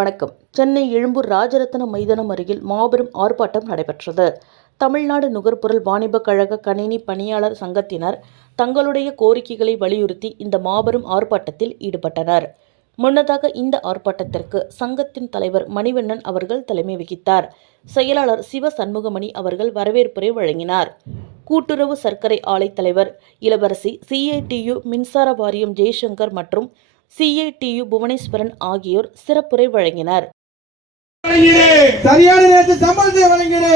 வணக்கம். சென்னை எழும்பூர் ராஜரத்ன மைதானம் அருகில் மாபெரும் ஆர்ப்பாட்டம் நடைபெற்றது. தமிழ்நாடு நுகர்பொருள் வாணிபக் கழக கணினி பணியாளர் சங்கத்தினர் தங்களுடைய கோரிக்கைகளை வலியுறுத்தி இந்த மாபெரும் ஆர்ப்பாட்டத்தில் ஈடுபட்டனர். முன்னதாக இந்த ஆர்ப்பாட்டத்திற்கு சங்கத்தின் தலைவர் மணிவண்ணன் அவர்கள் தலைமை வகித்தார். செயலாளர் சிவ சண்முகமணி அவர்கள் வரவேற்புரை வழங்கினார். கூட்டுறவு சர்க்கரை ஆலை தலைவர் இளவரசி, சிஐடியு மின்சார வாரியம் ஜெய்சங்கர் மற்றும் சிஐடியு புவனேஸ்வரன் ஆகியோர் சிறப்புரை வழங்கினர். சரியான நேரத்தில் சம்பளத்தை வழங்கிடு.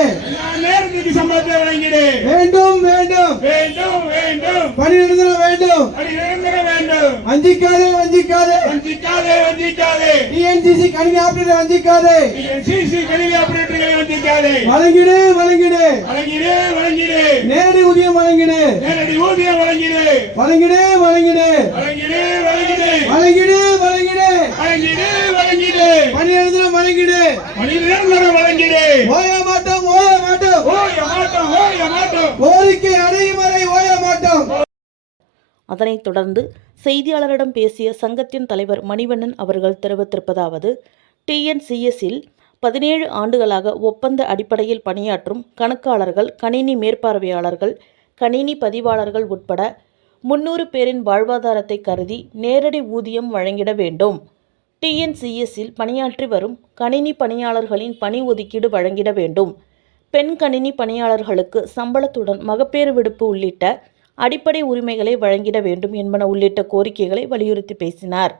வேண்டும் வேண்டும் வேண்டும் வேண்டும் பணி நிரந்தர வேண்டும். வஞ்சிக்காதே வஞ்சிக்காதே வஞ்சிக்காதே வஞ்சிக்காதே டிஎன்சிசி கணினி ஆபரேட்டர் வஞ்சிக்காதே. டிஎன்சிசி கணினி ஆபரேட்டர்களை வஞ்சிக்காதே. வழங்கிடு வழங்கிடு வழங்கிடு வழங்கிடு நேரடி ஊதியம் வழங்கிடு. நேரடி ஊதியம் வழங்கிடு. வழங்கிடு வழங்கிடு வழங்கிடு வழங்கிடு வழங்கிடு வழங்கிடு வழங்கிடு வழங்கிடு பணி நிரந்தர வழங்கிடு. ஓய மாட்டோம் ஓய மாட்டோம் ஓய மாட்டோம் ஓய மாட்டோம் கோரிக்கை அடையும் வரை ஓய மாட்டோம். அதனைத் தொடர்ந்து செய்தியாளரிடம் பேசிய சங்கத்தின் தலைவர் மணிவண்ணன் அவர்கள் தெரிவித்திருப்பதாவது: டிஎன்சிஎஸ்ஸில் 17 ஆண்டுகளாக ஒப்பந்த அடிப்படையில் பணியாற்றும் கணக்காளர்கள், கணினி மேற்பார்வையாளர்கள், கணினி பதிவாளர்கள் உட்பட 300 பேரின் வாழ்வாதாரத்தை கருதி நேரடி ஊதியம் வழங்கிட வேண்டும். டிஎன்சிஎஸ்ஸில் பணியாற்றி வரும் கணினி பணியாளர்களின் பணி ஒதுக்கீடு வழங்கிட வேண்டும். பெண் கணினி பணியாளர்களுக்கு சம்பளத்துடன் மகப்பேறு விடுப்பு உள்ளிட்ட அடிப்படை உரிமைகளை வழங்கிட வேண்டும் என்பன உள்ளிட்ட கோரிக்கைகளை வலியுறுத்தி பேசினார்.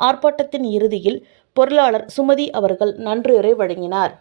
ஆர்ப்பாட்டத்தின் இறுதியில் பொருளாளர் சுமதி அவர்கள் நன்றியுரை வழங்கினார்.